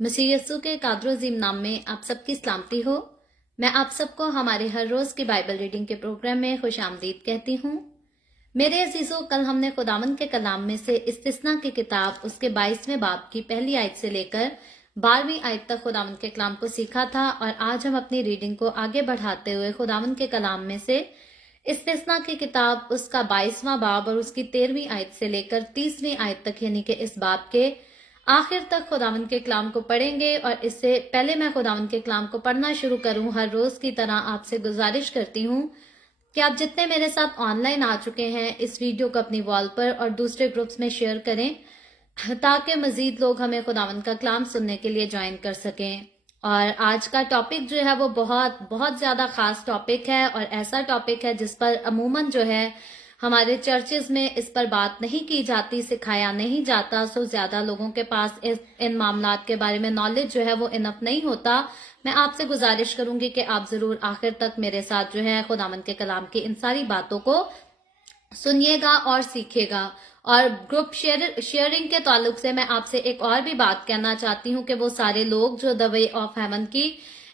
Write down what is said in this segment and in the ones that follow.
मसीह यस्सु के कादर अजीम नाम में आप सबकी सलामती हो। मैं आप सबको हमारे हर रोज की बाइबल रीडिंग के प्रोग्राम में खुश आमदीद कहती हूँ। मेरे अजीजों, कल हमने खुदावंद के कलाम में से इस्तिस्ना की किताब उसके 22वें बाब की पहली आयत से लेकर 12वीं आयत तक खुदावंद के कलाम को सीखा था और आज हम अपनी रीडिंग को आगे बढ़ाते हुए खुदावंद के कलाम में से इस्तिस्ना की किताब उसका 22वां बाब और उसकी 13वीं आयत से लेकर 30वीं आयत तक यानी कि इस बाब के आखिर तक खुदावंद के कलाम को पढ़ेंगे। और इससे पहले मैं खुदावंद के कलाम को पढ़ना शुरू करूं, हर रोज की तरह आपसे गुजारिश करती हूं कि आप जितने मेरे साथ ऑनलाइन आ चुके हैं इस वीडियो को अपनी वॉल पर और दूसरे ग्रुप्स में शेयर करें ताकि मजीद लोग हमें खुदावंद का कलाम सुनने के लिए ज्वाइन कर सकें। और आज का टॉपिक जो है वो बहुत बहुत ज्यादा खास टॉपिक है और ऐसा टॉपिक है जिस पर अमूमन जो है हमारे चर्चेज में इस पर बात नहीं की जाती, सिखाया नहीं जाता। सो ज्यादा लोगों के पास इन मामलात के बारे में नॉलेज जो है वो इनफ नहीं होता। मैं आपसे गुजारिश करूंगी कि आप जरूर आखिर तक मेरे साथ जो है खुदावंद के कलाम की इन सारी बातों को सुनिएगा और सीखिएगा। और ग्रुप शेयरिंग के ताल्लुक से मैं आपसे एक और भी बात कहना चाहती हूँ कि वो सारे लोग जो द वे ऑफ हेवन की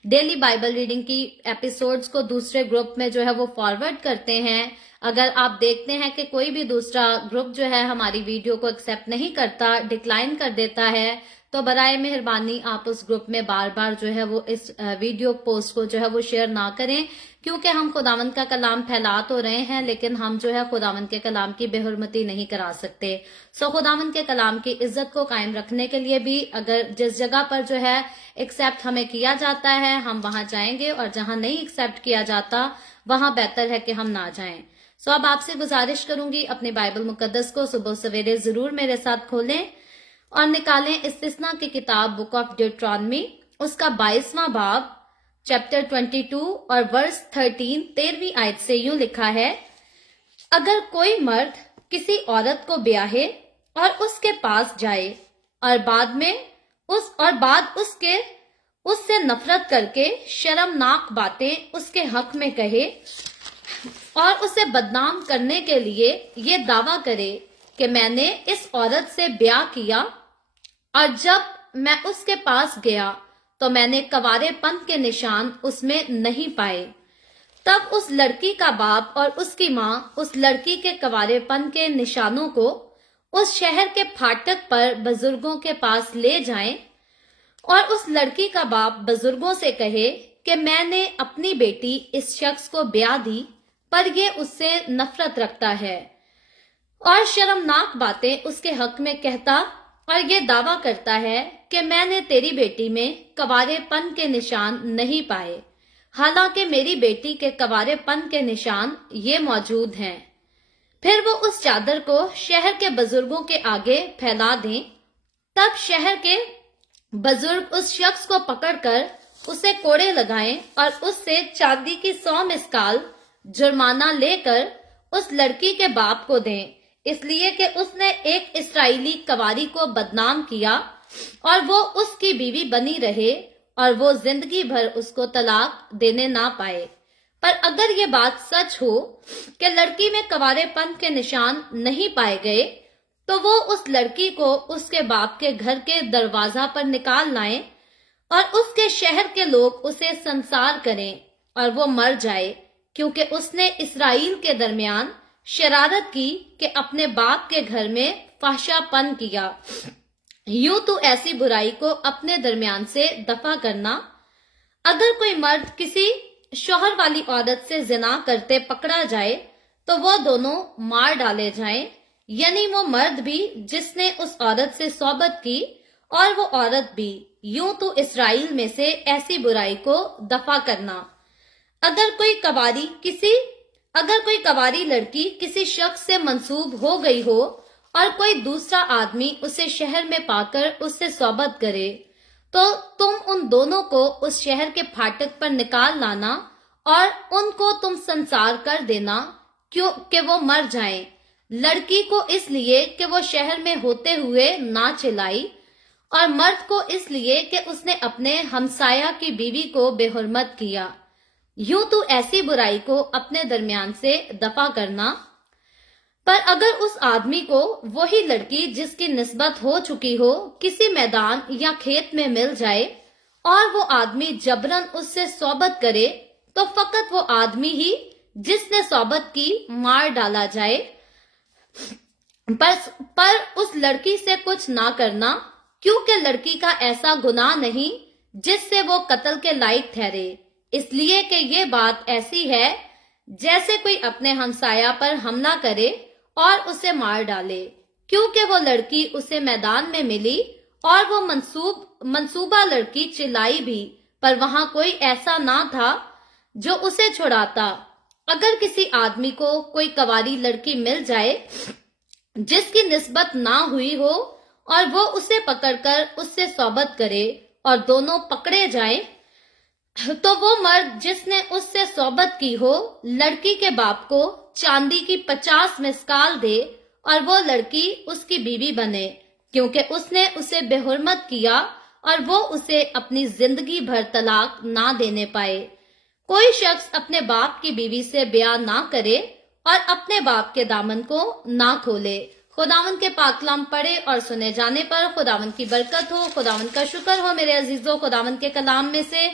डेली बाइबल रीडिंग की एपिसोड्स को दूसरे ग्रुप में जो है वो फॉरवर्ड करते हैं, अगर आप देखते हैं कि कोई भी दूसरा ग्रुप जो है हमारी वीडियो को एक्सेप्ट नहीं करता, डिक्लाइन कर देता है, तो बराए मेहरबानी आप उस ग्रुप में बार बार जो है वो इस वीडियो पोस्ट को जो है वो शेयर ना करें, क्योंकि हम खुदावंद का कलाम फैला तो रहे हैं लेकिन हम जो है खुदावंद के कलाम की बेहुरमती नहीं करा सकते। सो खुदावंद के कलाम की इज्जत को कायम रखने के लिए भी अगर जिस जगह पर जो है एक्सेप्ट हमें किया जाता है हम वहां जाएंगे और जहां नहीं एक्सेप्ट किया जाता वहां बेहतर है कि हम ना जाएं। सो अब आपसे गुजारिश करूंगी अपने बाइबल मुकद्दस को सुबह सवेरे जरूर मेरे साथ खोलें और निकालें इस्तिस्ना की किताब बुक ऑफ ड्यूटरॉनमी उसका 22वां बाब चैप्टर 22 और वर्स 13वीं आयत से यूं लिखा है, अगर कोई मर्द किसी औरत को ब्याहे और उसके पास जाए और बाद उससे नफरत करके शर्मनाक बातें उसके हक में कहे और उसे बदनाम करने के लिए ये दावा करे कि मैंने इस औरत से ब्याह किया और जब मैं उसके पास गया तो मैंने कवारेपन के निशान उसमें नहीं पाए, तब उस लड़की का बाप और उसकी माँ उस लड़की के कवारेपन के निशानों को उस शहर के फाटक पर बुजुर्गों के पास ले जाएं और उस लड़की का बाप बुजुर्गों से कहे कि मैंने अपनी बेटी इस शख्स को ब्याह दी पर ये उससे नफरत रखता है, और शर्मनाक बातें उसके हक में कहता और ये दावा करता है कि मैंने तेरी बेटी में कवारेपन के निशान नहीं पाए, हालांकि मेरी बेटी के कवारेपन के निशान ये मौजूद हैं। फिर वो उस चादर को शहर के बुजुर्गों के आगे फैला दें, तब शहर के बुजुर्ग उस शख्स को पकड़कर उसे कोड़े लगाएं और उससे चांदी की 100 मिस्काल जुर्माना लेकर उस लड़की के बाप को दें, इसलिए कि उसने एक इस्राएली कवारी को बदनाम किया और वो उसकी बीवी बनी रहे और वो जिंदगी भर उसको तलाक देने ना पाए। पर अगर ये बात सच हो कि लड़की में कवारेपन के निशान नहीं पाए गए, तो वो उस लड़की को उसके बाप के घर के दरवाजा पर निकाल लाएं और उसके शहर के लोग उसे संसार करें और वो मर जाए, क्योंकि उसने इस्राएल के दरमियान शरारत की कि अपने बाप के घर में फाहशापन किया। यूं तो ऐसी बुराई को अपने दरमियान से दफा करना। अगर कोई मर्द किसी शौहर वाली औरत से जिना करते पकड़ा जाए तो वो दोनों मार डाले जाएं, यानी वो मर्द भी जिसने उस औरत से सोबत की और वो औरत भी। यूं तो इस्राएल में से ऐसी बुराई को दफा करना। अगर कोई कवारी लड़की किसी शख्स से मंसूब हो गई हो और कोई दूसरा आदमी उसे शहर में पाकर उससे सोबत करे, तो तुम उन दोनों को उस शहर के फाटक पर निकाल लाना और उनको तुम संसार कर देना, क्योंकि वो मर जाएं। लड़की को इसलिए कि वो शहर में होते हुए ना चिल्लाई, और मर्द को इसलिए कि उसने अपने हमसाया की बीवी को बेहुरमत किया। यूं तो ऐसी बुराई को अपने दरमियान से दफा करना। पर अगर उस आदमी को वही लड़की जिसकी निस्बत हो चुकी हो किसी मैदान या खेत में मिल जाए और वो आदमी जबरन उससे सोबत करे, तो फकत वो आदमी ही जिसने सोबत की मार डाला जाए, पर उस लड़की से कुछ ना करना, क्योंकि लड़की का ऐसा गुनाह नहीं जिससे वो कत्ल के लायक ठहरे, इसलिए कि ये बात ऐसी है जैसे कोई अपने हमसाया पर हमला करे और उसे मार डाले, क्योंकि वो लड़की उसे मैदान में मिली और वो मंसूबा लड़की चिल्लाई भी, पर वहां कोई ऐसा ना था जो उसे छुड़ाता। अगर किसी आदमी को कोई कवारी लड़की मिल जाए जिसकी निस्बत ना हुई हो और वो उसे पकड़कर उससे सोबत करे और दोनों पकड़े जाएं, तो वो मर्द जिसने उससे सोबत की हो लड़की के बाप को चांदी की 50 मिस्काल दे और वो लड़की उसकी बीवी बने, क्योंकि उसने उसे बेहुरमत किया और वो उसे अपनी जिंदगी भर तलाक ना देने पाए। कोई शख्स अपने बाप की बीवी से ब्याह ना करे और अपने बाप के दामन को ना खोले। खुदावंद के पाक कलाम पढ़े और सुने जाने पर खुदावंद की बरकत हो। खुदावंद का शुक्र हो मेरे अजीजों। खुदावंद के कलाम में से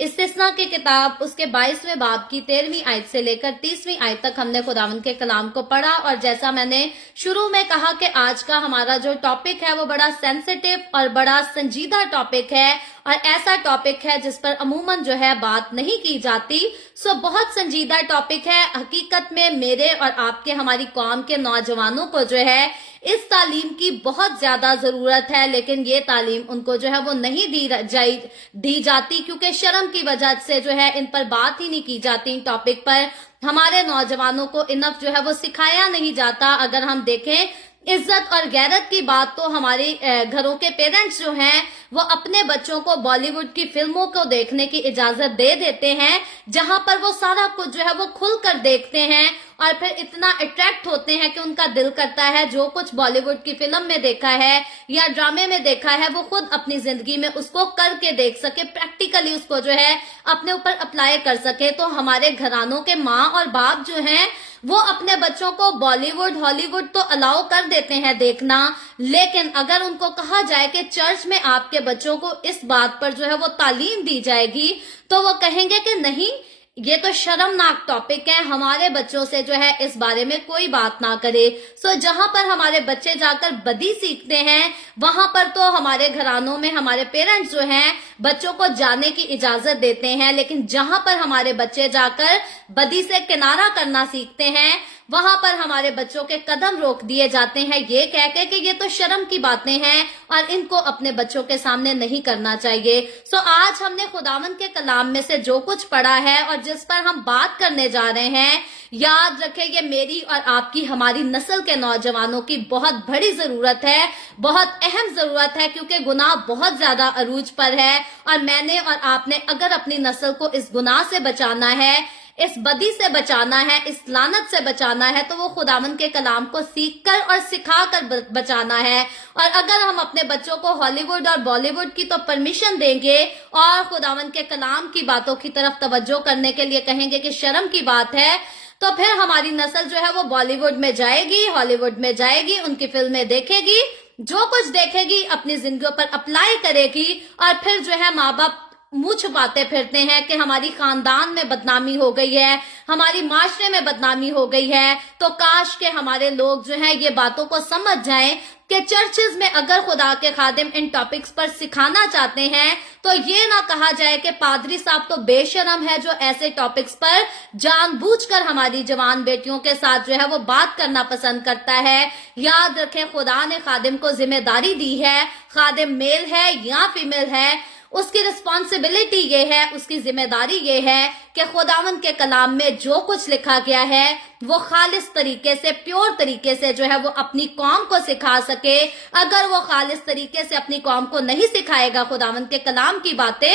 इस्तिस्ना की किताब उसके 22वें बाब की 13वीं आयत से लेकर 30वीं आयत तक हमने खुदावंद के कलाम को पढ़ा। और जैसा मैंने शुरू में कहा कि आज का हमारा जो टॉपिक है वो बड़ा सेंसिटिव और बड़ा संजीदा टॉपिक है और ऐसा टॉपिक है जिस पर अमूमन जो है बात नहीं की जाती। सो बहुत संजीदा टॉपिक है। हकीकत में मेरे और आपके, हमारी कौम के नौजवानों को जो है इस तालीम की बहुत ज्यादा जरूरत है, लेकिन ये तालीम उनको जो है वो नहीं दी जाती, क्योंकि शर्म की वजह से जो है इन पर बात ही नहीं की जाती। इन टॉपिक पर हमारे नौजवानों को इनफ जो है वो सिखाया नहीं जाता। अगर हम देखें इज्जत और गैरत की बात, तो हमारे घरों के पेरेंट्स जो हैं वो अपने बच्चों को बॉलीवुड की फिल्मों को देखने की इजाजत दे देते हैं, जहां पर वो सारा कुछ जो है वो खुलकर देखते हैं और फिर इतना अट्रैक्ट होते हैं कि उनका दिल करता है जो कुछ बॉलीवुड की फिल्म में देखा है या ड्रामे में देखा है वो खुद अपनी जिंदगी में उसको करके देख सके, प्रैक्टिकली उसको जो है अपने ऊपर अप्लाई कर सके। तो हमारे घरानों के माँ और बाप जो हैं वो अपने बच्चों को बॉलीवुड हॉलीवुड तो अलाउ कर देते हैं देखना, लेकिन अगर उनको कहा जाए कि चर्च में आपके बच्चों को इस बात पर जो है वो तालीम दी जाएगी, तो वो कहेंगे कि नहीं, ये तो शर्मनाक टॉपिक है, हमारे बच्चों से जो है इस बारे में कोई बात ना करे। सो जहां पर हमारे बच्चे जाकर बदी सीखते हैं वहां पर तो हमारे घरानों में हमारे पेरेंट्स जो हैं बच्चों को जाने की इजाजत देते हैं, लेकिन जहां पर हमारे बच्चे जाकर बदी से किनारा करना सीखते हैं वहां पर हमारे बच्चों के कदम रोक दिए जाते हैं, ये कह के कि ये तो शर्म की बातें हैं और इनको अपने बच्चों के सामने नहीं करना चाहिए। सो आज हमने खुदावंद के कलाम में से जो कुछ पढ़ा है और जिस पर हम बात करने जा रहे हैं, याद रखें ये मेरी और आपकी, हमारी नस्ल के नौजवानों की बहुत बड़ी जरूरत है, बहुत अहम जरूरत है, क्योंकि गुनाह बहुत ज्यादा अरूज पर है और मैंने और आपने अगर अपनी नस्ल को इस गुनाह से बचाना है, इस बदी से बचाना है, इस लानत से बचाना है, तो वो खुदावंद के कलाम को सीख कर और सिखा कर बचाना है। और अगर हम अपने बच्चों को हॉलीवुड और बॉलीवुड की तो परमिशन देंगे और खुदावंद के कलाम की बातों की तरफ तवज्जो करने के लिए कहेंगे कि शर्म की बात है, तो फिर हमारी नस्ल जो है वो बॉलीवुड में जाएगी, हॉलीवुड में जाएगी, उनकी फिल्में देखेगी, जो कुछ देखेगी अपनी जिंदगी पर अप्लाई करेगी और फिर जो है माँ बाप मुंह छुपाते फिरते हैं कि हमारी खानदान में बदनामी हो गई है, हमारी माशरे में बदनामी हो गई है। तो काश के हमारे लोग जो हैं ये बातों को समझ जाएं कि चर्चेज में अगर खुदा के खादिम इन टॉपिक्स पर सिखाना चाहते हैं तो ये ना कहा जाए कि पादरी साहब तो बेशरम है जो ऐसे टॉपिक्स पर जानबूझकर हमारी जवान बेटियों के साथ जो है वो बात करना पसंद करता है। याद रखें खुदा ने खादिम को जिम्मेदारी दी है, खादिम मेल है या फीमेल है, उसकी रिस्पॉन्सिबिलिटी ये है, उसकी जिम्मेदारी ये है कि खुदावंद के कलाम में जो कुछ लिखा गया है वो खालिस तरीके से, प्योर तरीके से जो है वो अपनी कौम को सिखा सके। अगर वो खालिस तरीके से अपनी कौम को नहीं सिखाएगा खुदावंद के कलाम की बातें,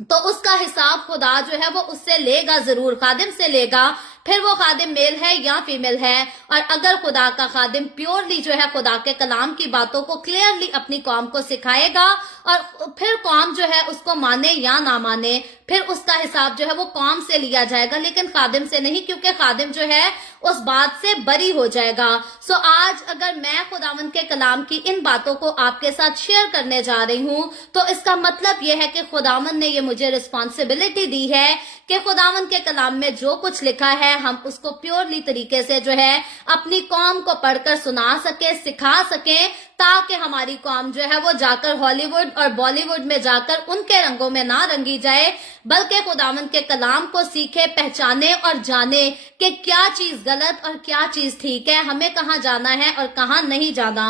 तो उसका हिसाब खुदा जो है वो उससे लेगा, जरूर खादिम से लेगा, फिर वो खादिम मेल है या फीमेल है। और अगर खुदा का खादिम प्योरली जो है खुदा के कलाम की बातों को क्लियरली अपनी कौम को सिखाएगा और फिर कौम जो है उसको माने या ना माने, फिर उसका हिसाब जो है वो कौम से लिया जाएगा, लेकिन खादिम से नहीं, क्योंकि खादिम जो है उस बात से बरी हो जाएगा। सो आज अगर मैं खुदावंद के कलाम की इन बातों को आपके साथ शेयर करने जा रही हूँ तो इसका मतलब यह है कि खुदावंद ने ये मुझे रिस्पॉन्सिबिलिटी दी है कि खुदावंद के कलाम में जो कुछ लिखा है हम उसको प्योरली तरीके से जो है अपनी कौम को पढ़कर सुना सके, सिखा सके, ताकि हमारी कौम जो है वो जाकर हॉलीवुड और बॉलीवुड में जाकर उनके रंगों में ना रंगी जाए, बल्कि खुदावंद के कलाम को सीखे, पहचाने और जाने कि क्या चीज गलत और क्या चीज ठीक है, हमें कहाँ जाना है और कहाँ नहीं जाना।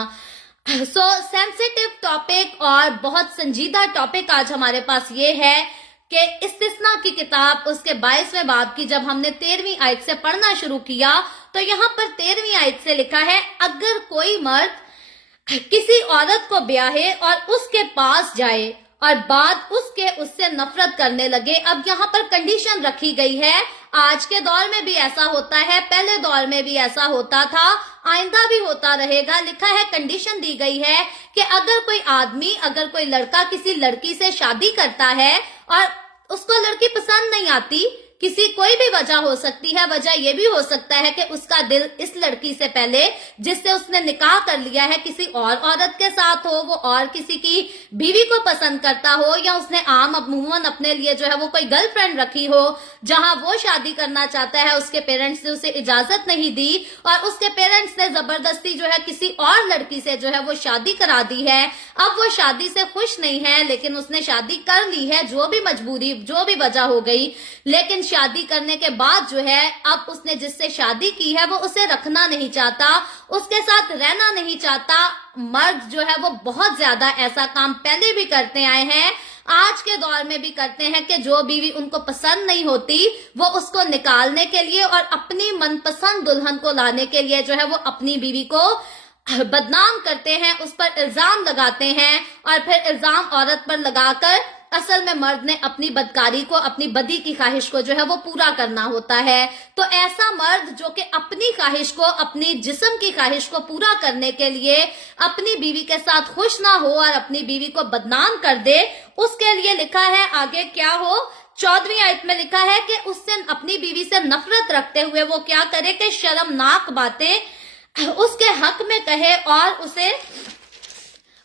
सो सेंसिटिव टॉपिक और बहुत संजीदा टॉपिक आज हमारे पास ये है कि इस्तिस्ना की किताब उसके 22वें बाब की जब हमने 13वीं आयत से पढ़ना शुरू किया तो यहाँ पर 13वीं आयत से लिखा है, अगर कोई मर्द किसी औरत को ब्याहे और उसके पास जाए और बाद उससे नफरत करने लगे। अब यहाँ पर कंडीशन रखी गई है, आज के दौर में भी ऐसा होता है, पहले दौर में भी ऐसा होता था, आइंदा भी होता रहेगा। लिखा है, कंडीशन दी गई है कि अगर कोई आदमी, अगर कोई लड़का किसी लड़की से शादी करता है और उसको लड़की पसंद नहीं आती, किसी कोई भी वजह हो सकती है, वजह यह भी हो सकता है कि उसका दिल इस लड़की से पहले जिससे उसने निकाह कर लिया है किसी और औरत के साथ हो, वो और किसी की बीवी को पसंद करता हो, या उसने अमूमन अपने लिए जो है वो कोई गर्लफ्रेंड रखी हो जहां वो शादी करना चाहता है, उसके पेरेंट्स ने उसे इजाजत नहीं दी और उसके पेरेंट्स ने जबरदस्ती जो है किसी और लड़की से जो है वो शादी करा दी है। अब वो शादी से खुश नहीं है, लेकिन उसने शादी कर ली है, जो भी मजबूरी, जो भी वजह हो गई, लेकिन शादी करने के बाद जो है अब उसने जिससे शादी की है वो उसे रखना नहीं चाहता, उसके साथ रहना नहीं चाहता। मर्द जो है वो बहुत ज्यादा ऐसा काम पहले भी करते आए हैं, आज के दौर में भी करते हैं कि जो बीवी उनको पसंद नहीं होती वो उसको निकालने के लिए और अपनी मनपसंद दुल्हन को लाने के लिए जो है वो अपनी बीवी को बदनाम करते हैं, उस पर इल्जाम लगाते हैं और फिर इल्जाम औरत पर लगाकर असल में मर्द ने अपनी बदकारी को, अपनी बदी की ख्वाहिश को जो है वो पूरा करना होता है। तो ऐसा मर्द जो कि अपनी ख्वाहिश को, अपनी जिस्म की ख्वाहिश को पूरा करने के लिए अपनी बीवी के साथ खुश ना हो और अपनी बीवी को बदनाम कर दे, उसके लिए लिखा है आगे क्या हो, 14वीं आयत में लिखा है कि उससे, अपनी बीवी से नफरत रखते हुए वो क्या करे कि शर्मनाक बातें उसके हक में कहे और उसे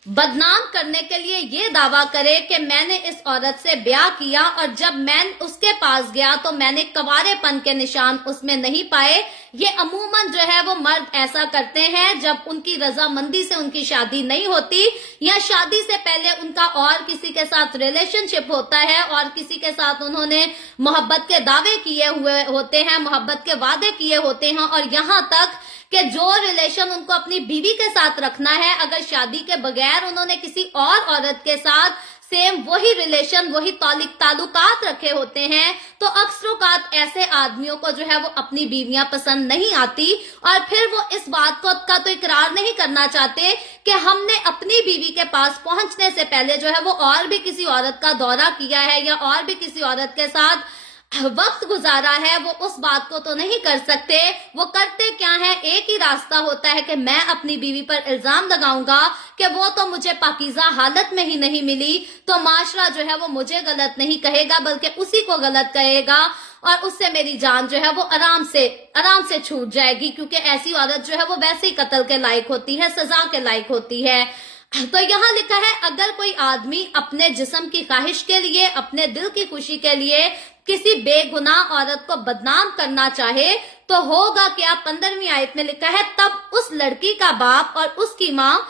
बदनाम करने के लिए ये दावा करे कि मैंने इस औरत से ब्याह किया और जब मैं उसके पास गया तो मैंने कवारेपन के निशान उसमें नहीं पाए। ये अमूमन जो है वो मर्द ऐसा करते हैं जब उनकी रजामंदी से उनकी शादी नहीं होती या शादी से पहले उनका और किसी के साथ रिलेशनशिप होता है और किसी के साथ उन्होंने मोहब्बत के दावे किए हुए होते हैं, मोहब्बत के वादे किए होते हैं और यहाँ तक कि जो रिलेशन उनको अपनी बीवी के साथ रखना है, अगर शादी के बगैर उन्होंने किसी और औरत के साथ सेम वही रिलेशन, वही ताल्लुकात रखे होते हैं, तो अक्सरोकात ऐसे आदमियों को जो है वो अपनी बीवियां पसंद नहीं आती और फिर वो इस बात का तो इकरार नहीं करना चाहते कि हमने अपनी बीवी के पास पहुंचने से पहले जो है वो और भी किसी औरत का दौरा किया है या और भी किसी औरत के साथ वक्त गुजारा है। वो उस बात को तो नहीं कर सकते। वो करते क्या है, एक ही रास्ता होता है कि मैं अपनी बीवी पर इल्जाम लगाऊंगा कि वो तो मुझे पाकीज़ा हालत में ही नहीं मिली, तो माशरा जो है वो मुझे गलत नहीं कहेगा बल्कि उसी को गलत कहेगा और उससे मेरी जान जो है वो आराम से छूट जाएगी, क्योंकि ऐसी औरत जो है वो वैसे ही कत्ल के लायक होती है, सजा के लायक होती है। तो यहाँ लिखा है, अगर कोई आदमी अपने जिस्म की ख्वाहिश के लिए, अपने दिल की खुशी के लिए किसी बेगुनाह औरत को बदनाम करना चाहे तो होगा क्या। 15वीं आयत में लिखा है, तब उस लड़की का बाप और उसकी माँ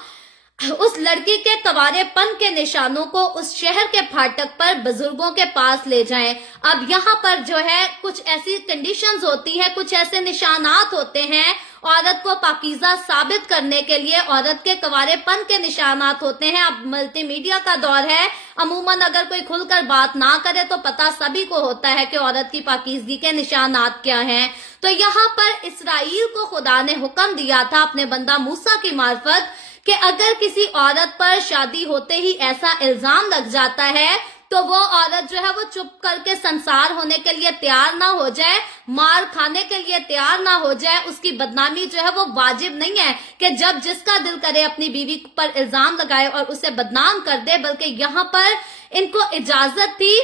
उस लड़की के कवारेपन के निशानों को उस शहर के फाटक पर बुजुर्गों के पास ले जाएं। अब यहाँ पर जो है कुछ ऐसी कंडीशंस होती हैं, कुछ ऐसे निशानात होते हैं औरत को पाकीज़ा साबित करने के लिए, औरत के कवारेपन के निशानात होते हैं। अब मल्टीमीडिया का दौर है, अमूमन अगर कोई खुलकर बात ना करे तो पता सभी को होता है कि औरत की पाकीज़गी के निशानात क्या हैं। तो यहाँ पर इसराइल को खुदा ने हुक्म दिया था अपने बंदा मूसा की मार्फत कि अगर किसी औरत पर शादी होते ही ऐसा इल्जाम लग जाता है तो वो औरत जो है वो चुप करके संसार होने के लिए तैयार ना हो जाए, मार खाने के लिए तैयार ना हो जाए। उसकी बदनामी जो है वो वाजिब नहीं है कि जब जिसका दिल करे अपनी बीवी पर इल्जाम लगाए और उसे बदनाम कर दे, बल्कि यहाँ पर इनको इजाजत थी,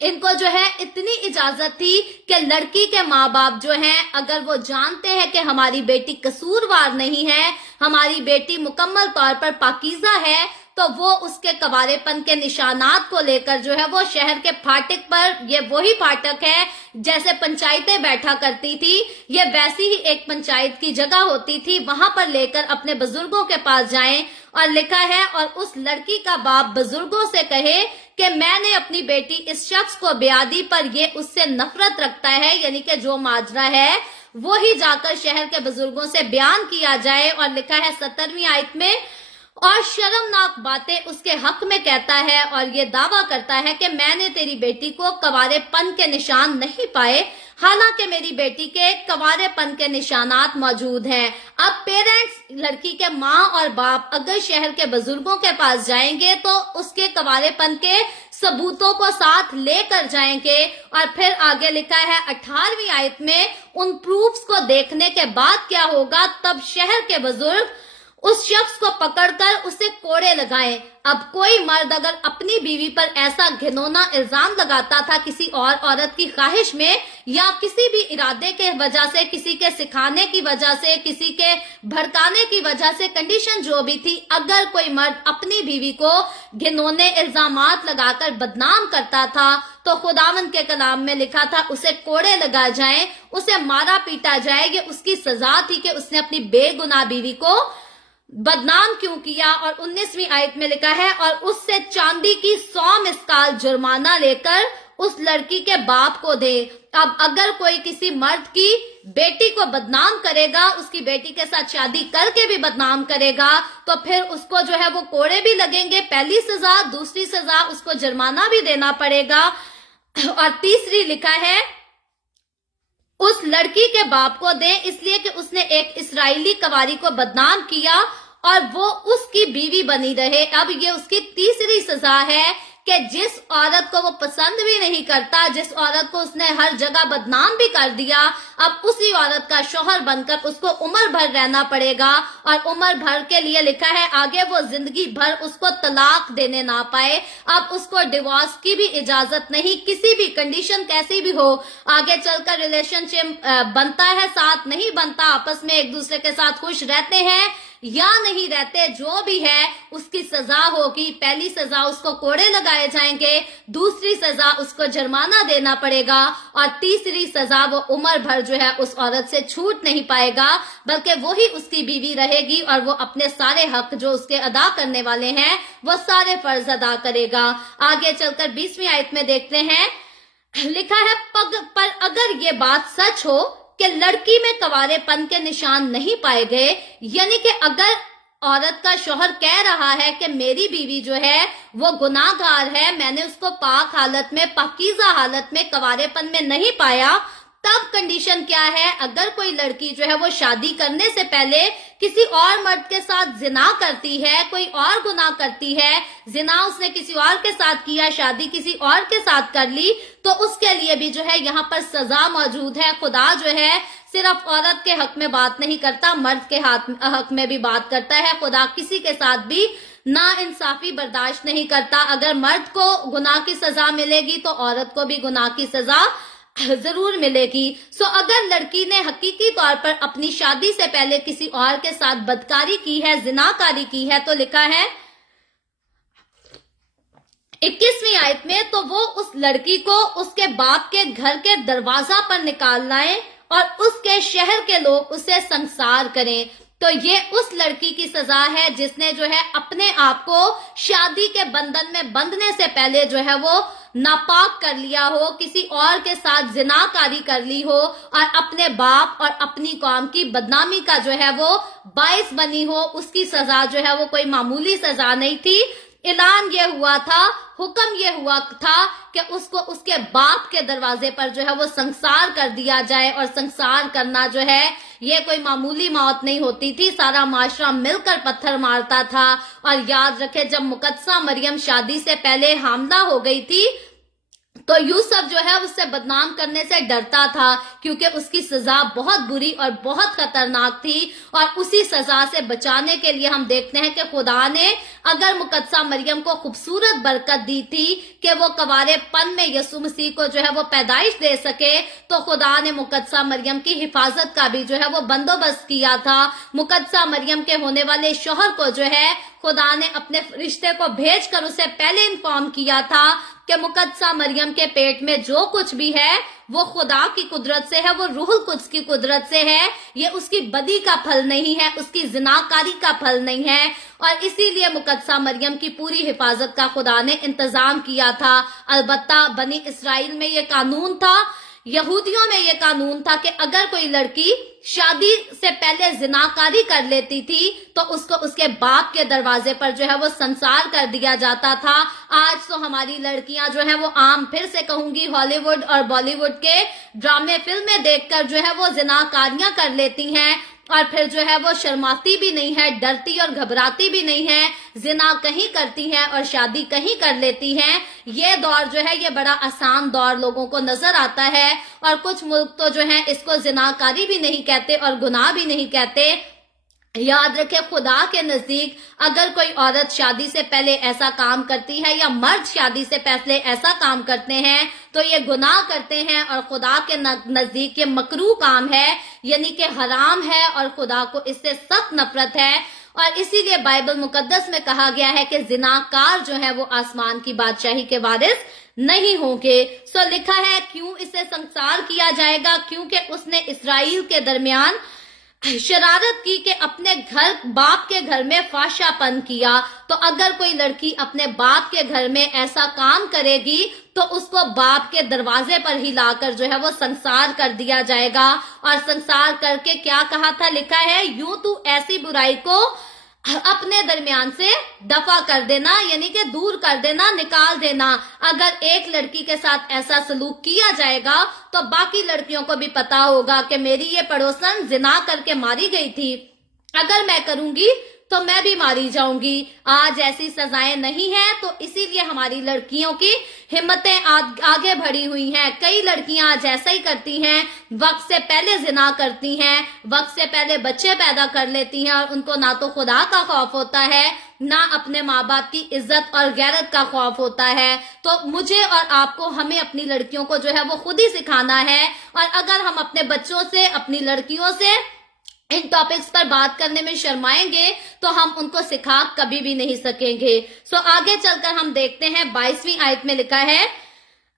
इनको जो है इतनी इजाजत थी कि लड़की के माँ बाप जो हैं, अगर वो जानते हैं कि हमारी बेटी कसूरवार नहीं है, हमारी बेटी मुकम्मल तौर पर पाकीज़ा है, तो वो उसके कवारेपन के निशानात को लेकर जो है वो शहर के फाटक पर, ये वही फाटक है जैसे पंचायतें बैठा करती थी, ये वैसी ही एक पंचायत की जगह होती थी, वहां पर लेकर अपने बुजुर्गों के पास जाएं। और लिखा है, और उस लड़की का बाप बुजुर्गों से कहे कि मैंने अपनी बेटी इस शख्स को ब्याह दी, पर ये उससे नफरत रखता है, यानी कि जो माजरा है वो ही जाकर शहर के बुजुर्गों से बयान किया जाए। और लिखा है 17वीं आयत में, और शर्मनाक बातें उसके हक में कहता है और ये दावा करता है कि मैंने तेरी बेटी को कवारेपन के निशान नहीं पाए, हालांकि मेरी बेटी के कवारेपन के निशानात मौजूद हैं। अब पेरेंट्स, लड़की के माँ और बाप अगर शहर के बुजुर्गों के पास जाएंगे तो उसके कवारेपन के सबूतों को साथ लेकर जाएंगे। और फिर आगे लिखा है 18वीं आयत में, उन प्रूफ्स को देखने के बाद क्या होगा, तब शहर के बुजुर्ग उस शख्स को पकड़कर उसे कोड़े लगाएं। अब कोई मर्द अगर अपनी बीवी पर ऐसा घिनौना इल्जाम लगाता था किसी और औरत की ख्वाहिश में, या किसी भी इरादे के वजह से, किसी के सिखाने की वजह से, किसी के भड़काने की वजह से, कंडीशन जो भी थी, अगर कोई मर्द अपनी बीवी को घिनौने इल्जामात लगाकर बदनाम करता था तो खुदावंद के कलाम में लिखा था उसे कोड़े लगाए जाएं, उसे मारा पीटा जाए। ये उसकी सजा थी कि उसने अपनी बेगुनाह बीवी को बदनाम क्यों किया। और 19वीं आयत में लिखा है, और उससे चांदी की 100 मिस्काल जुर्माना लेकर उस लड़की के बाप को दे। अब अगर कोई किसी मर्द की बेटी को बदनाम करेगा, उसकी बेटी के साथ शादी करके भी बदनाम करेगा, तो फिर उसको जो है वो कोड़े भी लगेंगे, पहली सजा। दूसरी सजा, उसको जुर्माना भी देना पड़ेगा। और तीसरी लिखा है, उस लड़की के बाप को दे, इसलिए कि उसने एक इस्राएली कवारी को बदनाम किया और वो उसकी बीवी बनी रहे। अब ये उसकी तीसरी सजा है कि जिस औरत को वो पसंद भी नहीं करता, जिस औरत को उसने हर जगह बदनाम भी कर दिया, अब उसी औरत का शौहर बनकर उसको उम्र भर रहना पड़ेगा। और उम्र भर के लिए लिखा है आगे, वो जिंदगी भर उसको तलाक देने ना पाए। अब उसको डिवोर्स की भी इजाजत नहीं, किसी भी कंडीशन कैसी भी हो। आगे चलकर रिलेशनशिप बनता है, साथ नहीं बनता, आपस में एक दूसरे के साथ खुश रहते हैं या नहीं रहते, जो भी है उसकी सजा होगी। पहली सजा उसको कोड़े लगाए जाएंगे, दूसरी सजा उसको जुर्माना देना पड़ेगा, और तीसरी सजा वो उम्र भर जो है उस औरत से छूट नहीं पाएगा, बल्कि वो ही उसकी बीवी रहेगी और वो अपने सारे हक जो उसके अदा करने वाले हैं वो सारे फर्ज अदा करेगा। आगे चलकर 20वीं आयत में देखते हैं, लिखा है, पर अगर ये बात सच हो कि लड़की में कवारेपन के निशान नहीं पाए गए, यानी कि अगर औरत का शौहर कह रहा है कि मेरी बीवी जो है वो गुनाहगार है, मैंने उसको पाक हालत में, पाकीज़ा हालत में, कवारेपन में नहीं पाया, तब कंडीशन क्या है, अगर कोई लड़की जो है वो शादी करने से पहले किसी और मर्द के साथ जिना करती है, कोई और गुनाह करती है, जिना उसने किसी और के साथ किया, शादी किसी और के साथ कर ली, तो उसके लिए भी जो है यहाँ पर सजा मौजूद है। खुदा जो है सिर्फ औरत के हक में बात नहीं करता, मर्द के हक में भी बात करता है। खुदा किसी के साथ भी ना इंसाफी बर्दाश्त नहीं करता। अगर मर्द को गुनाह की सजा मिलेगी तो औरत को भी गुनाह की सजा जरूर मिलेगी। सो अगर लड़की ने हकीकी तौर पर अपनी शादी से पहले किसी और के साथ बदकारी की है, जिनाकारी की है, तो लिखा है 21वीं आयत में, तो वो उस लड़की को उसके बाप के घर के दरवाजा पर निकाल लाए और उसके शहर के लोग उसे संसार करें। तो ये उस लड़की की सजा है जिसने जो है अपने आप को शादी के बंधन में बंधने से पहले जो है वो नापाक कर लिया हो, किसी और के साथ जिनाकारी कर ली हो और अपने बाप और अपनी कौम की बदनामी का जो है वो बाइस बनी हो। उसकी सजा जो है वो कोई मामूली सजा नहीं थी। ऐलान ये हुआ था हुक्म ये हुआ था कि उसको उसके बाप के दरवाजे पर जो है वो संसार कर दिया जाए। और संसार करना जो है ये कोई मामूली मौत नहीं होती थी, सारा माशरा मिलकर पत्थर मारता था। और याद रखे, जब मुकद्दसा मरियम शादी से पहले हामला हो गई थी तो यूसुफ जो है उससे बदनाम करने से डरता था, क्योंकि उसकी सजा बहुत बुरी और बहुत खतरनाक थी। और उसी सजा से बचाने के लिए हम देखते हैं कि खुदा ने अगर मुकद्दसा मरियम को खूबसूरत बरकत दी थी कि वो कवारेपन में यीशु मसीह को जो है वो पैदाइश दे सके, तो खुदा ने मुकद्दसा मरियम की हिफाजत का भी जो है वो बंदोबस्त किया था। मुकद्दसा मरियम के होने वाले शौहर को जो है खुदा ने अपने रिश्ते को भेजकर उसे पहले इन्फॉर्म किया था कि मुकद्दसा मरियम के पेट में जो कुछ भी है वो खुदा की कुदरत से है, वो रूहुल कुद्स की कुदरत से है, ये उसकी बदी का फल नहीं है, उसकी जिनाकारी का फल नहीं है। और इसीलिए मुकद्दसा मरियम की पूरी हिफाजत का खुदा ने इंतजाम किया था। अलबत्ता बनी इसराइल में ये कानून था, यहूदियों में ये कानून था कि अगर कोई लड़की शादी से पहले जिनाकारी कर लेती थी तो उसको उसके बाप के दरवाजे पर जो है वो संसार कर दिया जाता था। आज तो हमारी लड़कियां जो है वो आम, फिर से कहूंगी, हॉलीवुड और बॉलीवुड के ड्रामे फिल्में देखकर जो है वो जिनाकारियां कर लेती हैं और फिर जो है वो शर्माती भी नहीं है, डरती और घबराती भी नहीं है, जिना कहीं करती हैं और शादी कहीं कर लेती हैं। ये दौर जो है ये बड़ा आसान दौर लोगों को नजर आता है। और कुछ मुल्क तो जो है इसको जिनाकारी भी नहीं कहते और गुनाह भी नहीं कहते। याद रखे, खुदा के नजदीक अगर कोई औरत शादी से पहले ऐसा काम करती है या मर्द शादी से पहले ऐसा काम करते हैं तो ये गुनाह करते हैं और खुदा के नजदीक ये मकरूह काम है, यानी कि हराम है और खुदा को इससे सख्त नफरत है। और इसीलिए बाइबल मुकद्दस में कहा गया है कि जिनाकार जो है वो आसमान की बादशाही के वारिस नहीं होंगे। सो लिखा है, क्यों इसे संसार किया जाएगा? क्योंकि उसने इसराइल के दरमियान शरारत की कि अपने घर, बाप के घर में फाशापन किया। तो अगर कोई लड़की अपने बाप के घर में ऐसा काम करेगी तो उसको बाप के दरवाजे पर ही लाकर जो है वो संसार कर दिया जाएगा। और संसार करके क्या कहा था, लिखा है, यूं तू ऐसी बुराई को अपने दरमियान से दफा कर देना, यानी कि दूर कर देना, निकाल देना। अगर एक लड़की के साथ ऐसा सलूक किया जाएगा तो बाकी लड़कियों को भी पता होगा कि मेरी ये पड़ोसन जिना करके मारी गई थी, अगर मैं करूंगी तो मैं भी मारी जाऊंगी। आज ऐसी सजाएं नहीं है, तो इसीलिए हमारी लड़कियों की हिम्मतें आगे बढ़ी हुई हैं। कई लड़कियां आज ऐसा ही करती हैं, वक्त से पहले जिना करती हैं, वक्त से पहले बच्चे पैदा कर लेती हैं और उनको ना तो खुदा का खौफ होता है ना अपने माँ बाप की इज्जत और गैरत का खौफ होता है। तो मुझे और आपको, हमें अपनी लड़कियों को जो है वो खुद ही सिखाना है। और अगर हम अपने बच्चों से, अपनी लड़कियों से इन टॉपिक्स पर बात करने में शर्माएंगे तो हम उनको सिखा कभी भी नहीं सकेंगे। सो आगे चलकर हम देखते हैं 22वीं आयत में लिखा है,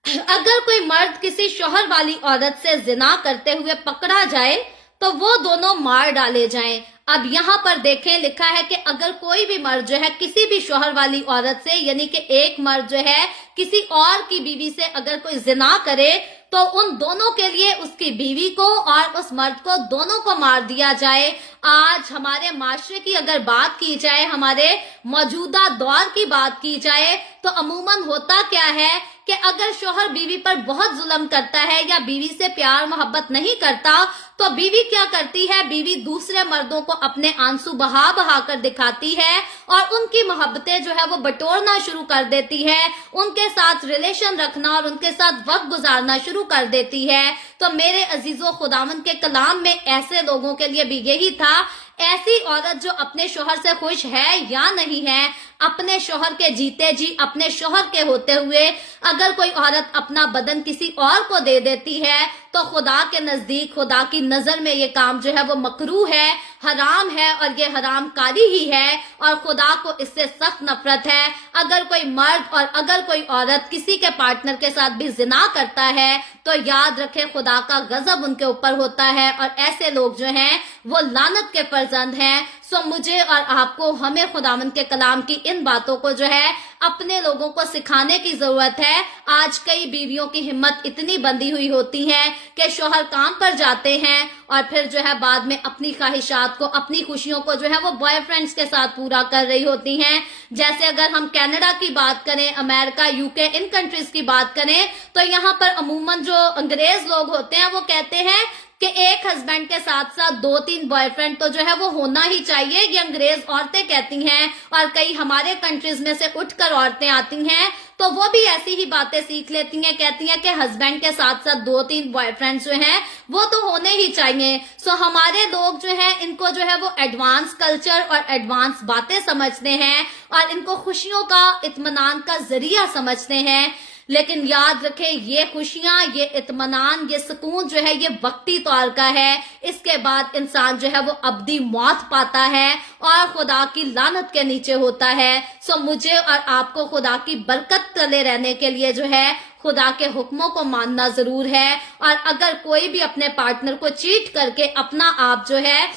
अगर कोई मर्द किसी शौहर वाली औरत से जिना करते हुए पकड़ा जाए तो वो दोनों मार डाले जाएं। अब यहाँ पर देखें, लिखा है कि अगर कोई भी मर्द जो है किसी भी शौहर वाली औरत से, यानी कि एक मर्द जो है किसी और की बीवी से अगर कोई जिना करे तो उन दोनों के लिए, उसकी बीवी को और उस मर्द को, दोनों को मार दिया जाए। आज हमारे माशरे की अगर बात की जाए, हमारे मौजूदा दौर की बात की जाए, तो अमूमन होता क्या है कि अगर शौहर बीवी पर बहुत जुल्म करता है या बीवी से प्यार मोहब्बत नहीं करता तो बीवी क्या करती है, बीवी दूसरे मर्दों को अपने आंसू बहा बहा कर दिखाती है और उनकी मोहब्बतें जो है वो बटोरना शुरू कर देती है, उनके साथ रिलेशन रखना और उनके साथ वक्त गुजारना शुरू कर देती है। तो मेरे अजीजों, खुदावंद के कलाम में ऐसे लोगों के लिए भी यही था, ऐसी औरत जो अपने शौहर से खुश है या नहीं है, अपने शौहर के जीते जी, अपने शौहर के होते हुए अगर कोई औरत अपना बदन किसी और को दे देती है तो खुदा के नजदीक, खुदा की नजर में ये काम जो है वो मकरूह है, हराम है और ये हराम कारी ही है और खुदा को इससे सख्त नफरत है। अगर कोई मर्द और अगर कोई औरत किसी के पार्टनर के साथ भी जिना करता है तो याद रखे खुदा का गजब उनके ऊपर होता है और ऐसे लोग जो हैं वो लानत के फर्जंद हैं। सो मुझे और आपको, हमें खुदावंद के कलाम की इन बातों को जो है अपने लोगों को सिखाने की जरूरत है। आज कई बीवियों की हिम्मत इतनी बंधी हुई होती है कि शौहर काम पर जाते हैं और फिर जो है बाद में अपनी ख्वाहिशात को, अपनी खुशियों को जो है वो बॉयफ्रेंड्स के साथ पूरा कर रही होती हैं। जैसे अगर हम कनाडा की बात करें, अमेरिका, यूके, इन कंट्रीज की बात करें, तो यहाँ पर अमूमन जो अंग्रेज लोग होते हैं वो कहते हैं कि एक हस्बैंड के साथ साथ 2-3 बॉयफ्रेंड तो जो है वो होना ही चाहिए। ये अंग्रेज औरतें कहती हैं और कई हमारे कंट्रीज में से उठकर औरतें आती हैं तो वो भी ऐसी ही बातें सीख लेती हैं, कहती हैं कि हस्बैंड के साथ साथ 2-3 बॉयफ्रेंड जो हैं वो तो होने ही चाहिए। सो हमारे लोग जो हैं इनको जो है वो एडवांस कल्चर और एडवांस बातें समझते हैं और इनको खुशियों का, इत्मीनान का जरिया समझते हैं। लेकिन याद रखें, ये खुशियां, ये इत्मीनान, ये सुकून जो है ये वक्ती तौर का है। इसके बाद इंसान जो है वो अब्दी मौत पाता है और खुदा की लानत के नीचे होता है। सो मुझे और आपको खुदा की बरकत तले रहने के लिए जो है खुदा के हुक्मों को मानना जरूर है। और अगर कोई भी अपने पार्टनर को चीट करके अपना आप जो है,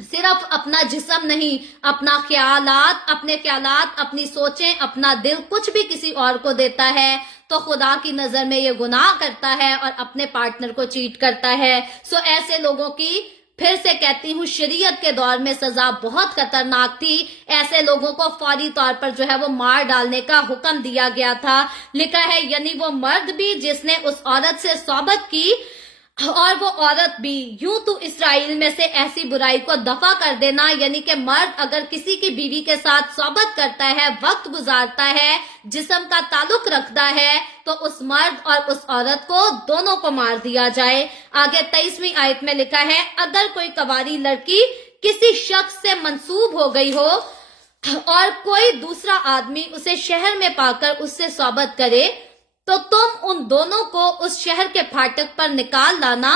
सिर्फ अपना जिस्म नहीं, अपना ख्यालात, अपने ख्यालात, अपनी सोचें, अपना दिल कुछ भी किसी और को देता है तो खुदा की नजर में ये गुनाह करता है और अपने पार्टनर को चीट करता है। सो ऐसे लोगों की, फिर से कहती हूँ, शरीयत के दौर में सजा बहुत खतरनाक थी। ऐसे लोगों को फौरी तौर पर जो है वो मार डालने का हुक्म दिया गया था। लिखा है, यानी वो मर्द भी जिसने उस औरत से सौबत की और वो औरत भी। यूं तो इसराइल में से ऐसी बुराई को दफा कर देना, यानी कि मर्द अगर किसी की बीवी के साथ सौबत करता है, वक्त गुजारता है, जिस्म का ताल्लुक रखता है, तो उस मर्द और उस औरत को दोनों को मार दिया जाए। आगे 23वीं आयत में लिखा है, अगर कोई कवारी लड़की किसी शख्स से मंसूब हो गई हो और कोई दूसरा आदमी उसे शहर में पाकर उससे सौबत करे तो तुम उन दोनों को उस शहर के फाटक पर निकाल लाना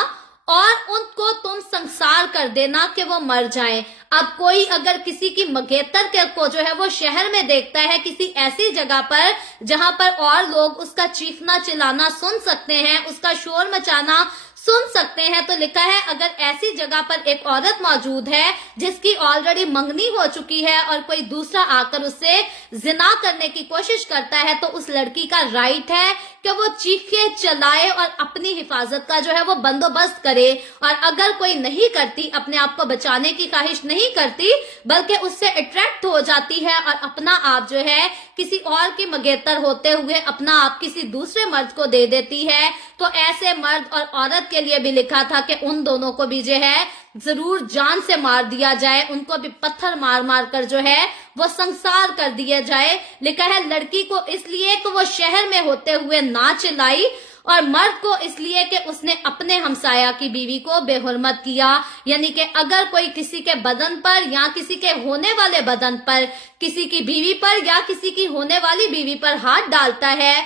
और उनको तुम संसार कर देना कि वो मर जाएं। अब कोई अगर किसी की मंगेतर के को जो है वो शहर में देखता है, किसी ऐसी जगह पर जहां पर और लोग उसका चीखना चिल्लाना सुन सकते हैं, उसका शोर मचाना सुन सकते हैं, तो लिखा है अगर ऐसी जगह पर एक औरत मौजूद है जिसकी ऑलरेडी मंगनी हो चुकी है और कोई दूसरा आकर उससे जिना करने की कोशिश करता है, तो उस लड़की का राइट है कि वो चीखे चिल्लाए और अपनी हिफाजत का जो है वो बंदोबस्त करे। और अगर कोई नहीं करती, अपने आप को बचाने की ख्वाहिश नहीं करती, बल्कि उससे अट्रैक्ट हो जाती है और अपना आप जो है किसी और की मंगेतर होते हुए अपना आप किसी दूसरे मर्द को दे देती है, तो ऐसे मर्द और औरत के लिए भी लिखा था कि उन दोनों को भी जो है जरूर जान से मार दिया जाए, उनको भी पत्थर मार मार कर जो है वो संसार कर दिया जाए। लिखा है लड़की को इसलिए कि वो शहर में होते हुए ना चिल्लाई और मर्द को इसलिए कि उसने अपने हमसाया की बीवी को बेहुरमत किया। यानी कि अगर कोई किसी के बदन पर या किसी के होने वाले बदन पर, किसी की बीवी पर या किसी की होने वाली बीवी पर हाथ डालता है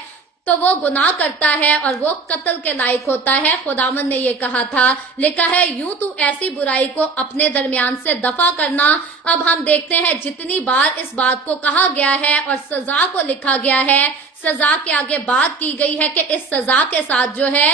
तो वो गुनाह करता है और वो कत्ल के लायक होता है। खुदावंद ने ये कहा था। लिखा है यूं तू ऐसी बुराई को अपने दरमियान से दफा करना। अब हम देखते हैं जितनी बार इस बात को कहा गया है और सजा को लिखा गया है, सजा के आगे बात की गई है कि इस सजा के साथ जो है